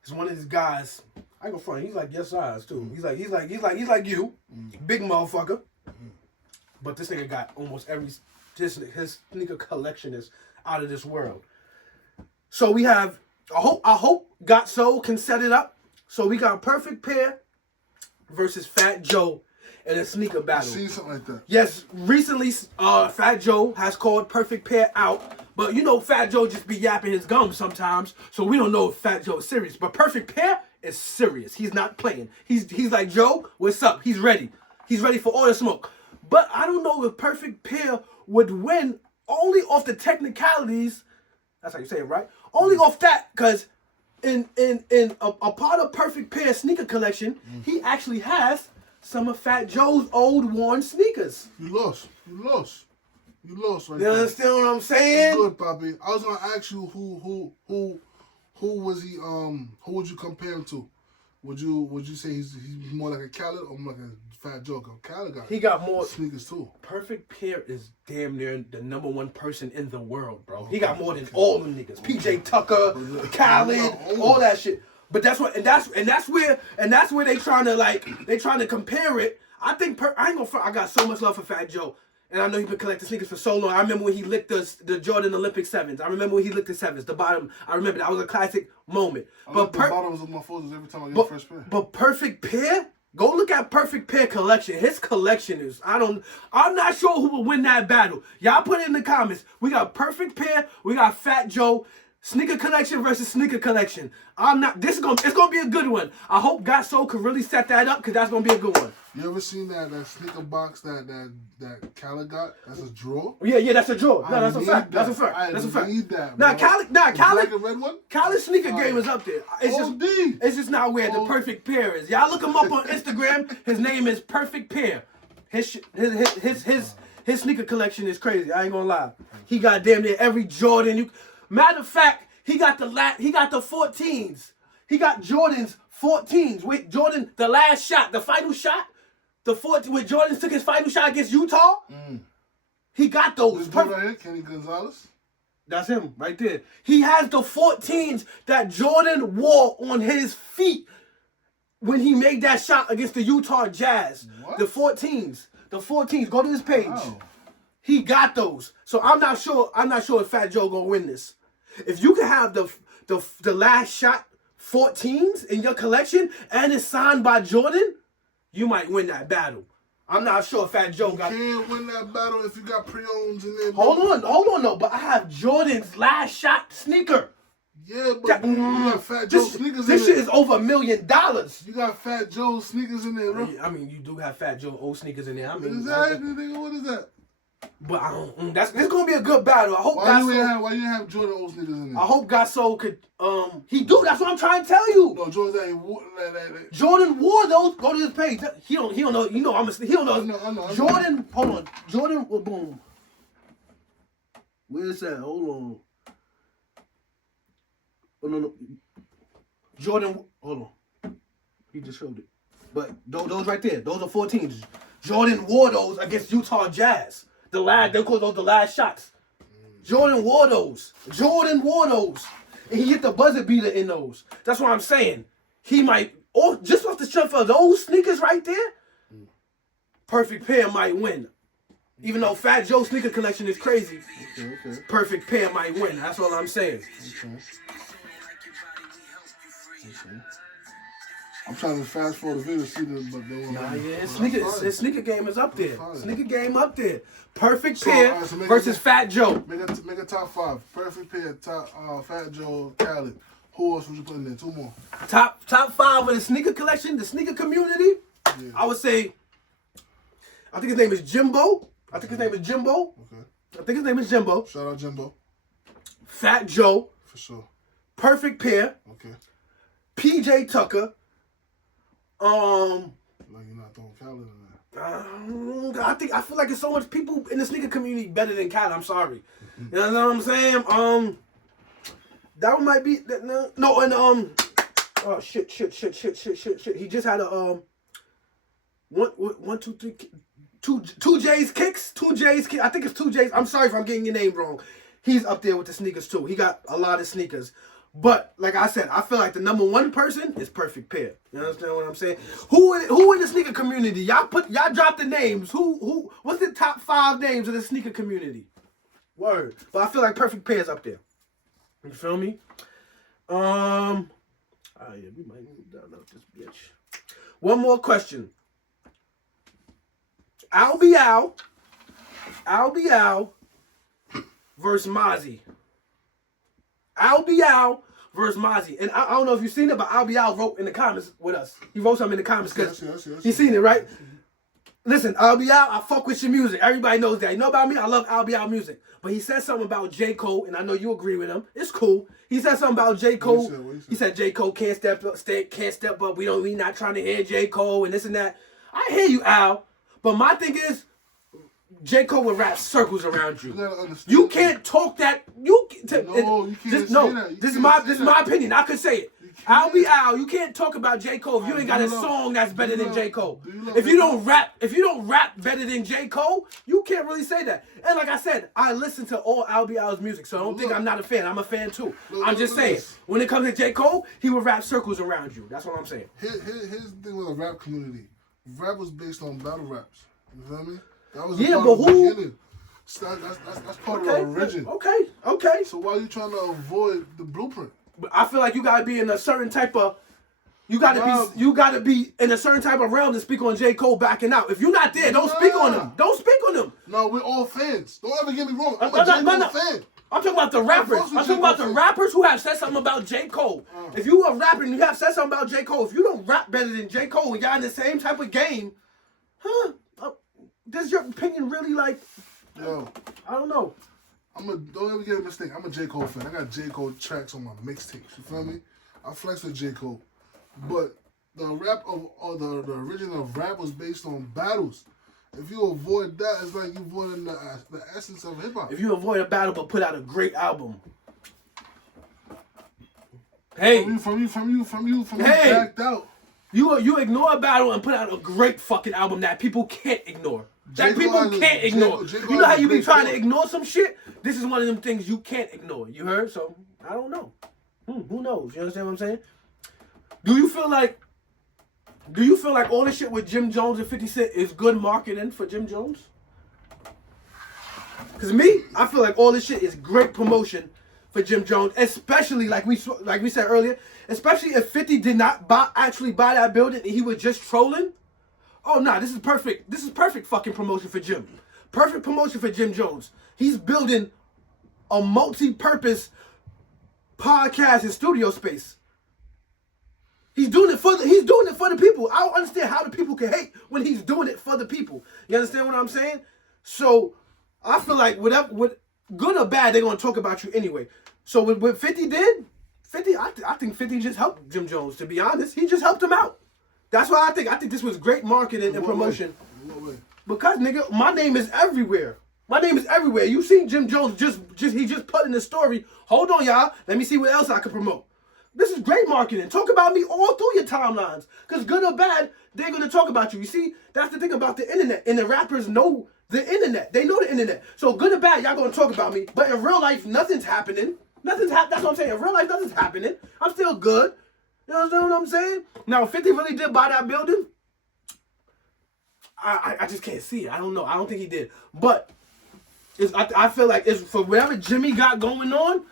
He's one of these guys. I ain't gonna front. He's like your size too. He's like you, big motherfucker. But this nigga got almost every. His sneaker collection is out of this world. So we have. I hope Got Soul can set it up. So we got Perfect Pair versus Fat Joe in a sneaker battle. I seen something like that. Yes, recently Fat Joe has called Perfect Pair out. But you know Fat Joe just be yapping his gums sometimes. So we don't know if Fat Joe is serious. But Perfect Pair is serious. He's not playing. He's like, Joe, what's up? He's ready. He's ready for all the smoke. But I don't know if Perfect Pair would win only off the technicalities. That's how you say it, right? Only off that, because in a part of Perfect Pair sneaker collection, he actually has some of Fat Joe's old worn sneakers. You lost right You there. understand what I'm saying? Good, Bobby. I was gonna ask you who was he? Who would you compare him to? Would you say he's more like a Khaled or more like a Fat Joe? Khaled got he got more sneakers too. Perfect Pair is damn near the #1 person in the world, bro. He got more than all them niggas. PJ Tucker, Khaled, all that shit. But that's what, and that's where they trying to compare it. I think I ain't gonna front. I got so much love for Fat Joe. And I know he's been collecting sneakers for so long. I remember when he licked the Jordan Olympic 7s. I remember when he licked the 7s, the bottom. I remember that was a classic moment. I like the bottoms of my photos every time I get a fresh pair. But Perfect Pair? Go look at Perfect Pair collection. His collection is, I'm not sure who will win that battle. Y'all put it in the comments. We got Perfect Pair, we got Fat Joe, sneaker collection versus sneaker collection. It's gonna be a good one. I hope Gatso could really set that up because that's gonna be a good one. You ever seen that sneaker box that Khaled got? That's a drawer. Yeah, that's a drawer. No, that's a fact. That's a fact. That's a fact. I need that. Khaled. Black and red one. Khaled's sneaker game is up there. It's just not where the Perfect Pair is. Y'all look him up on Instagram. His name is Perfect Pair. His sneaker collection is crazy. I ain't gonna lie. He got damn near every Jordan. Matter of fact, he got the 14s. He got Jordan's 14s with Jordan, the last shot, the final shot. The 14 when Jordan took his final shot against Utah. He got those. This dude right here, Kenny Gonzalez. That's him right there. He has the 14s that Jordan wore on his feet when he made that shot against the Utah Jazz. What? The 14s. Go to his page. Wow. He got those. So I'm not sure if Fat Joe gonna win this. If you can have the last shot 14s in your collection and it's signed by Jordan, you might win that battle. I'm not sure if Fat Joe got. You can't win that battle if you got pre-owns in there. Hold on, though. But I have Jordan's last shot sneaker. Yeah, but you got Fat Joe sneakers in there. This shit is over $1 million. You got Fat Joe sneakers in there, bro. I mean, you do have Fat Joe old sneakers in there. I mean, exactly, nigga. What is that? But I don't. This gonna be a good battle. I hope. Why you have Jordan old sneakers in there? I hope Gatso could. He do. That's what I'm trying to tell you. No, Jordan wore those. Go to his page. He don't know. You know. He don't know. I know. Jordan. Hold on. Jordan. Well, boom. Where's that? Hold on. Oh no. Jordan. Hold on. He just showed it. But those right there. Those are 14s. Jordan wore those against Utah Jazz. They call those the last shots. Jordan wore those. And he hit the buzzer beater in those. That's what I'm saying. He might, just off the strength of those sneakers right there, Perfect Pair might win. Even though Fat Joe's sneaker collection is crazy, Okay. Perfect Pair might win. That's all I'm saying. Okay. I'm trying to fast forward the video to see this, but they won't. His sneaker game is up there. Sneaker game up there. Perfect Pair versus Fat Joe. Make a top 5. Perfect Pair, Fat Joe, Khaled. Who else would you put in there? 2 more. Top 5 of the sneaker collection, the sneaker community. Yeah. I would say, I think his name is Jimbo. Okay. I think his name is Jimbo. Shout out Jimbo. Fat Joe. For sure. Perfect Pair. Okay. PJ Tucker. Like you're not throwing Khaled in there. I feel like there's so much people in the sneaker community better than Khaled. I'm sorry. You know what I'm saying? That one might be oh shit. He just had a one, two, three, two J's kicks. I think it's 2 J's. I'm sorry if I'm getting your name wrong. He's up there with the sneakers too. He got a lot of sneakers. But like I said, I feel like the number 1 person is Perfect Pair. You understand what I'm saying? Who in the sneaker community? Y'all drop the names. What's the top 5 names of the sneaker community? Word. But I feel like Perfect Pair is up there. You feel me? Oh yeah, we might move down out this bitch. One more question. Al Bial versus Mozzie. Al Bial versus Mozzie. And I don't know if you've seen it, but Al Bial wrote in the comments with us. He wrote something in the comments because he's seen it, right? Listen, Al Bial, I fuck with your music. Everybody knows that. You know about me? I love Al Bial music. But he said something about J. Cole, and I know you agree with him. It's cool. He said something about J. Cole. What he said? He said J. Cole can't step up. We not trying to hear J. Cole and this and that. I hear you, Al. But my thing is, J. Cole would wrap circles around you. You can't talk that. You can't say that. This is my opinion. I could say it. Al Bial, you can't talk about J. Cole if you ain't got a song that's better than J. Cole. If you don't rap better than J. Cole, you can't really say that. And like I said, I listen to all Al Bial's music, so I don't think I'm not a fan. I'm a fan too. I'm just saying, when it comes to J. Cole, he would wrap circles around you. That's what I'm saying. Here's the thing with the rap community. Rap was based on battle raps. You feel me? That was Yeah, part but of the who? beginning. So that's part of the origin. Okay. So why are you trying to avoid the blueprint? But I feel like you gotta be in a certain type of. You gotta Nah. be in a certain type of realm to speak on J. Cole backing out. If you're not there, don't speak on him. Don't speak on him. No, we're all fans. Don't ever get me wrong. I'm No, a J. no, Cole no. fan. I'm talking about the rappers. I'm talking about the rappers who have said something about J. Cole. If you a rapper and you have said something about J. Cole, if you don't rap better than J. Cole and y'all in the same type of game, does your opinion really like? Yo, I don't know. Don't ever get a mistake. I'm a J. Cole fan. I got J. Cole tracks on my mixtapes. You feel me? I flex with J. Cole. But the rap of the origin of rap was based on battles. If you avoid that, it's like you avoiding the essence of hip hop. If you avoid a battle but put out a great album. Hey. From you Hey. backed out. You ignore a battle and put out a great fucking album that people can't ignore. That J. people Cole can't is- ignore. J. Cole You know how is a you be great trying to poet. ignore some shit? This is one of them things you can't ignore. You heard? So, I don't know. Who knows? You understand what I'm saying? Do you feel like all this shit with Jim Jones and 50 Cent is good marketing for Jim Jones? Because me, I feel like all this shit is great promotion for Jim Jones, especially like we said earlier, especially if 50 did not actually buy that building and he was just trolling. Oh nah, this is perfect. This is perfect fucking promotion for Jim. Perfect promotion for Jim Jones. He's building a multi-purpose podcast and studio space. He's doing it for the people. I don't understand how the people can hate when he's doing it for the people. You understand what I'm saying? So I feel like with good or bad, they're gonna talk about you anyway. So what 50 did, I think 50 just helped Jim Jones. To be honest, he just helped him out. That's why I think this was great marketing and promotion. What way? Because nigga, my name is everywhere. My name is everywhere. You seen Jim Jones he just put in the story. Hold on, y'all. Let me see what else I can promote. This is great marketing. Talk about me all through your timelines. Because good or bad, they're going to talk about you. You see, that's the thing about the internet. And the rappers know the internet. They know the internet. So good or bad, y'all going to talk about me. But in real life, nothing's happening. That's what I'm saying. In real life, nothing's happening. I'm still good. You understand what I'm saying? Now, 50 really did buy that building. I just can't see it. I don't know. I don't think he did. But I feel like it's for whatever Jimmy got going on,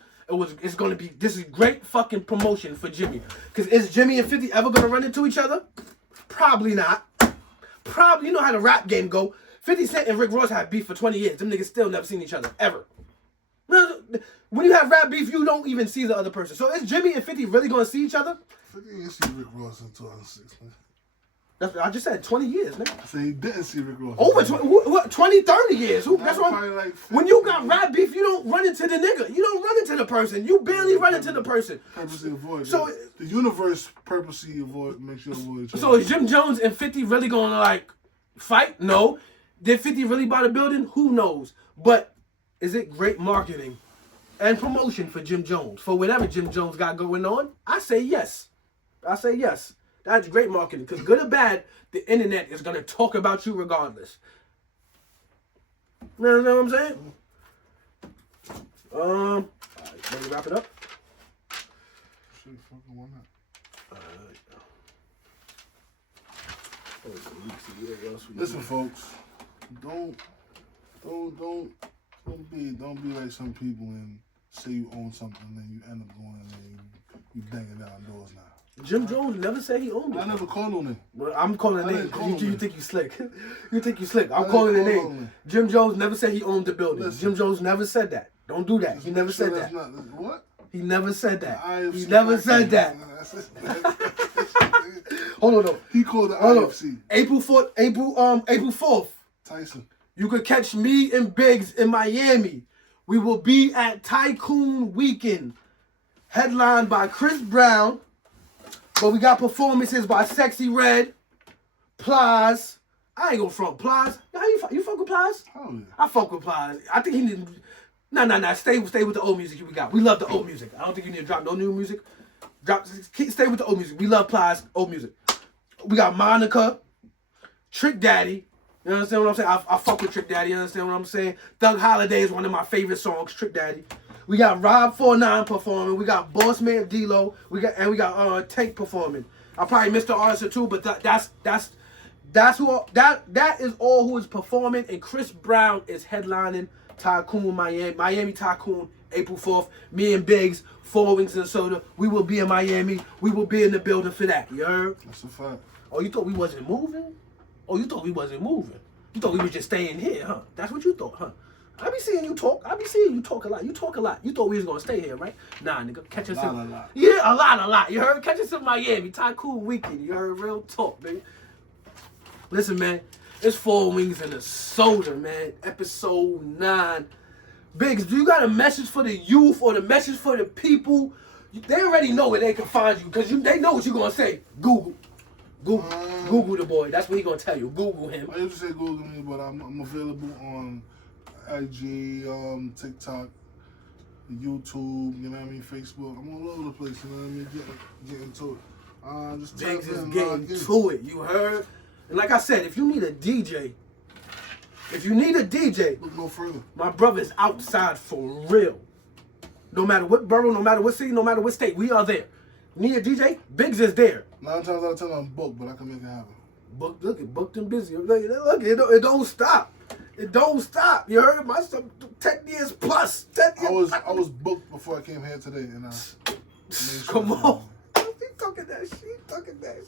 this is great fucking promotion for Jimmy. Because is Jimmy and 50 ever gonna run into each other? Probably not. Probably, you know how the rap game go. 50 Cent and Rick Ross had beef for 20 years. Them niggas still never seen each other, ever. When you have rap beef, you don't even see the other person. So is Jimmy and 50 really gonna see each other? 50 didn't see Rick Ross in 2006, man. I just said 20 years, man. I said he didn't see Rick Ross. Over 20, 30 years. That's what probably like 50. when you got rap beef, you don't run into the nigga. You don't run into the person. You barely run into the person. Purposely avoid. So the universe purposely makes you avoid each other. So is Jim Jones and 50 really gonna like fight? No. Did 50 really buy the building? Who knows? But is it great marketing and promotion for Jim Jones? For whatever Jim Jones got going on? I say yes. That's great marketing. Because good or bad, the internet is gonna talk about you regardless. You know what I'm saying? Alright, let me wrap it up. Shit, fucking why not? Listen, folks, don't be like some people and say you own something and then you end up going and you banging down doors now. Jim Jones never said he owned it. I never called on him. Well, I'm calling I a name didn't call because you him. think you slick. You think you slick. I'm didn't calling a call name. him. Jim Jones never said he owned the building. Listen. Jim Jones never said that. Don't do that. He never said that. What? He never said that. IFC He never said that. Hold on, though. He called the Hold on. IFC. April 4th. Tyson. You could catch me and Biggs in Miami. We will be at Tycoon Weekend, headlined by Chris Brown. But we got performances by Sexy Red, Plies. I ain't gonna front Plies. You fuck with Plies? Oh yeah. I fuck with Plies. I think he need. Nah. Stay with the old music we got. We love the old music. I don't think you need to drop no new music. Stay with the old music. We love Plies, old music. We got Monica, Trick Daddy. You understand what I'm saying? I fuck with Trick Daddy. You understand what I'm saying? Thug Holiday is one of my favorite songs. Trick Daddy. We got Rob 49 performing. We got Boss Man D-Lo. We got Tank performing. I probably missed the artist or two, but That's who. That is all who is performing, and Chris Brown is headlining Tycoon Miami Tycoon, April 4th. Me and Biggs, 4 Wings and Soda. We will be in Miami. We will be in the building for that. You heard? That's a fact. Oh, you thought we wasn't moving? Oh, you thought we wasn't moving? You thought we was just staying here, huh? That's what you thought, huh? I be seeing you talk. I be seeing you talk a lot. You talk a lot. You thought we was gonna stay here, right? Nah, nigga. Catch us A in. lot. Yeah, a lot. You heard? Catch us in Miami. Tycoon weekend. You heard? Real talk, baby. Listen, man. It's 4 Wings and a Soda, man. Episode 9. Biggs, do you got a message for the youth or the message for the people? They already know where they can find you because they know what you're gonna say. Google the boy. That's what he gonna tell you. Google him. I used to say Google me, but I'm available on IG, TikTok, YouTube, you know what I mean, Facebook. I'm all over the place, you know what I mean, getting to it. Just Biggs tap is in, getting log in. to it. You heard? And like I said, if you need a DJ, Look no further. my brother's outside for real. No matter what borough, no matter what city, no matter what state, we are there. Need a DJ? Biggs is there. 9 times out of 10 I'm booked, but I can make it happen. Booked and busy. Look, it don't stop. It don't stop. You heard? My son, 10 years plus. 10 years. I was booked before I came here today, and I made sure Come to- on. He talking that shit.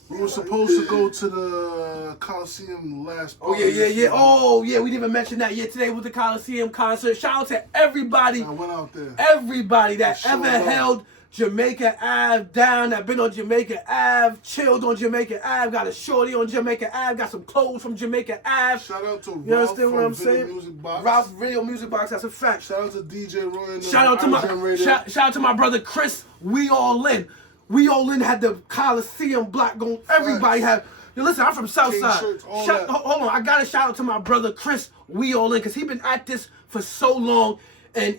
We were supposed to go to the Coliseum last. Oh yeah. Oh yeah, we didn't even mention that. Yeah, today was the Coliseum concert. Shout out to everybody. I went out there. Everybody that For ever sure. held Jamaica Ave down, that been on Jamaica Ave, chilled on Jamaica Ave, got a shorty on Jamaica Ave, got some clothes from Jamaica Ave. Shout out to You Ralph understand what from I'm Video saying? Music Box. Ralph Radio Music Box, that's a fact. Shout out to DJ Roy and Shout out to shout out to my brother Chris. We All In. We All In had the Coliseum block going. Everybody had. Yo, listen, I'm from Southside. Shirts, all Shout, that. hold on, I gotta shout out to my brother Chris. We All In, cause he been at this for so long, and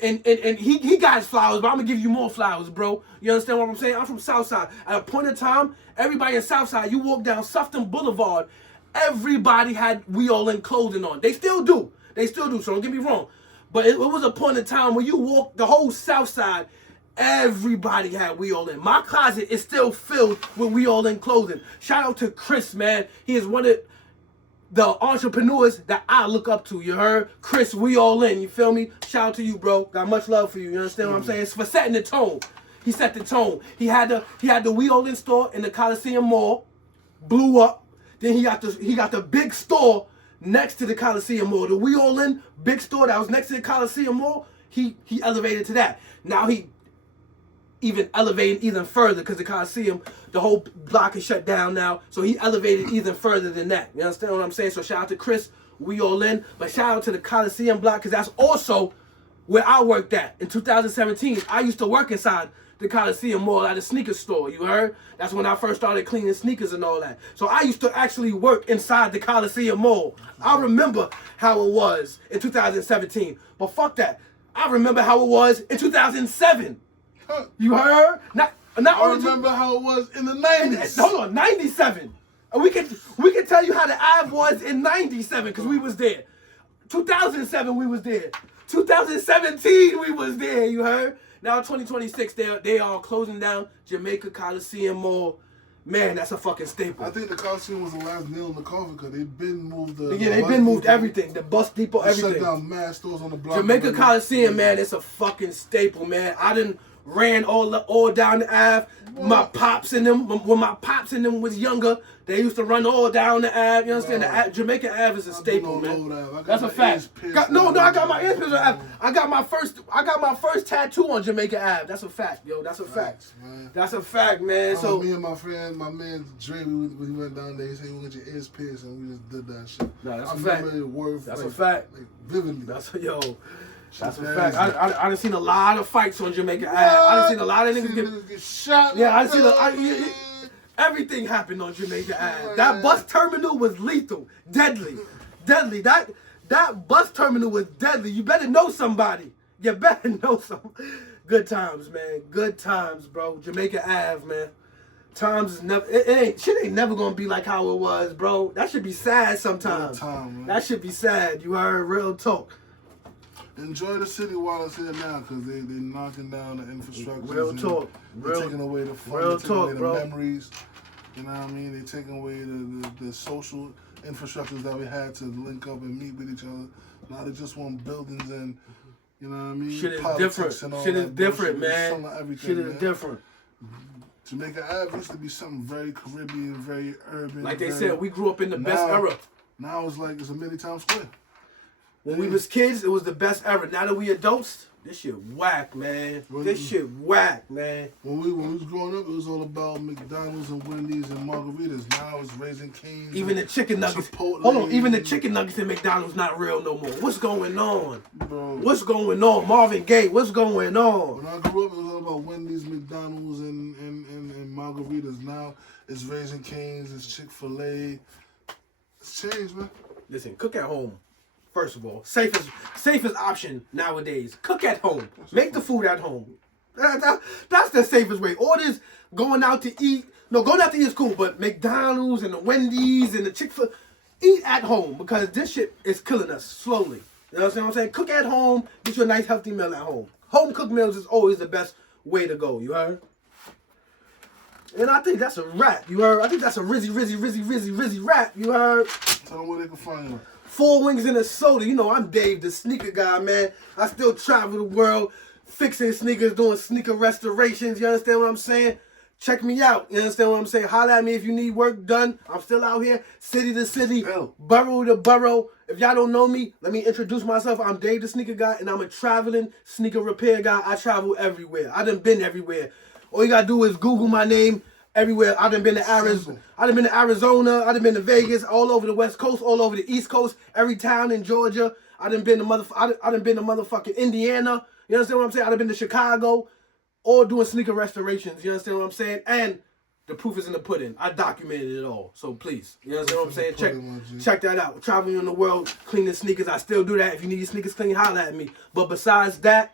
he got his flowers, but I'm gonna give you more flowers, bro. You understand what I'm saying? I'm from Southside. At a point in time, everybody in Southside, you walk down Sufton Boulevard, everybody had We All In clothing on. They still do. So don't get me wrong. But it was a point in time where you walk the whole Southside. Everybody had We All In. My closet is still filled with We All In clothing. Shout out to Chris, man. He is one of the entrepreneurs that I look up to. You heard? Chris, We All In. You feel me? Shout out to you, bro. Got much love for you. You understand what I'm saying? It's for setting the tone. He set the tone. He had the We All In store in the Coliseum Mall. Blew up. Then he got the big store next to the Coliseum Mall. The We All In big store that was next to the Coliseum Mall. He elevated to that. Now he even elevated even further because the Coliseum, the whole block is shut down now. So he elevated even further than that. You understand what I'm saying? So shout out to Chris, We All In. But shout out to the Coliseum block because that's also where I worked at. In 2017, I used to work inside the Coliseum Mall at a sneaker store. You heard? That's when I first started cleaning sneakers and all that. So I used to actually work inside the Coliseum Mall. I remember how it was in 2017. But fuck that. I remember how it was in 2007. You heard? Not I only remember how it was in the 90s. Hold on, 97. And we can tell you how the Ave was in 97 because we was there. 2007 we was there. 2017 we was there. You heard? Now 2026 they are closing down Jamaica Coliseum Mall. Man, that's a fucking staple. I think the Coliseum was the last nail in the coffin because they've been moved. They've been moved everything. The bus depot, everything. Shut down mad stores on the block. Jamaica Coliseum, man, it's a fucking staple, man. I done ran all down the Ave. My pops and them, when my pops and them was younger, they used to run all down the Ave. You understand? The Jamaica Ave is a staple, man. That's a fact. I got my ears pierced on Ave. I got my first tattoo on Jamaica Ave. That's a fact, yo. That's a fact. That's a fact, man. So me and my man Dre, when we went down there, he said, "You get your ears pierced," and we just did that shit. No, that's I a fact. remember the word. That's a fact. Like vividly. That's a fact. I done seen a lot of fights on Jamaica Ave. I done seen a lot of niggas get shot. Yeah, I seen everything happened on Jamaica Ave. That bus terminal was lethal, deadly. That bus terminal was deadly. You better know somebody. You better know some. Good times, man. Good times, bro. Jamaica Ave, man. Times is never. Shit ain't never gonna be like how it was, bro. That should be sad sometimes. That should be sad. You heard? Real talk. Enjoy the city while it's here now, because they knocking down the infrastructure. Real talk. They're taking away the fun. Real they're taking away talk, the bro. memories. You know what I mean? They're taking away the social. infrastructures that we had to link up and meet with each other. Now they just want buildings and, you know what I mean? Shit is Politics different. and all Shit is that different, bullshit. It's man. some of everything, Shit is man. different. Jamaica Ave used to be something very Caribbean, very urban. Like they very, said, we grew up in the best Now- era. Now it's like it's a mini town square. When we was kids, it was the best era. Now that we adults, this shit whack, man. This shit whack, man. When we was growing up, it was all about McDonald's and Wendy's and margaritas. Now it's Raising Cane's. Even the chicken nuggets. Chipotle. Hold on, even the chicken nuggets at McDonald's not real no more. What's going on? Bro. What's going on? Marvin Gaye, what's going on? When I grew up, it was all about Wendy's, McDonald's, and margaritas. Now it's Raising Cane's, it's Chick-fil-A. It's changed, man. Listen, cook at home. First of all, safest option nowadays. Cook at home. Make the food at home. That's the safest way. All this going out to eat. No, going out to eat is cool, but McDonald's and the Wendy's and the Chick-fil-A, eat at home because this shit is killing us slowly. You know what I'm saying? Cook at home. Get you a nice healthy meal at home. Home cooked meals is always the best way to go. You heard? And I think that's a wrap. You heard? I think that's a rizzy wrap. You heard? Tell them where they can find you. 4 Wings and a Soda. You know, I'm Dave, the sneaker guy, man. I still travel the world, fixing sneakers, doing sneaker restorations. You understand what I'm saying? Check me out. You understand what I'm saying? Holler at me if you need work done. I'm still out here, city to city, borough to borough. If y'all don't know me, let me introduce myself. I'm Dave, the sneaker guy, and I'm a traveling sneaker repair guy. I travel everywhere. I done been everywhere. All you gotta do is Google my name. Everywhere. I done been to Arizona. I done been to Arizona. I done been to Vegas. All over the West Coast. All over the East Coast. Every town in Georgia. I done been to motherfucking Indiana. You understand what I'm saying? I done been to Chicago. All doing sneaker restorations. You understand what I'm saying? And the proof is in the pudding. I documented it all. So please, you understand what I'm saying? Check that out. Traveling in the world, cleaning sneakers. I still do that. If you need your sneakers clean, holler at me. But besides that,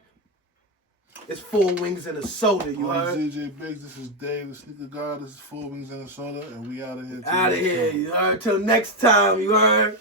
it's 4 Wings and a Soda, you heard? ZJ Biggs, this is Dave, the sneaker guy. This is 4 Wings and a Soda, and we out of here. Out of here, you heard? Till next time, you heard?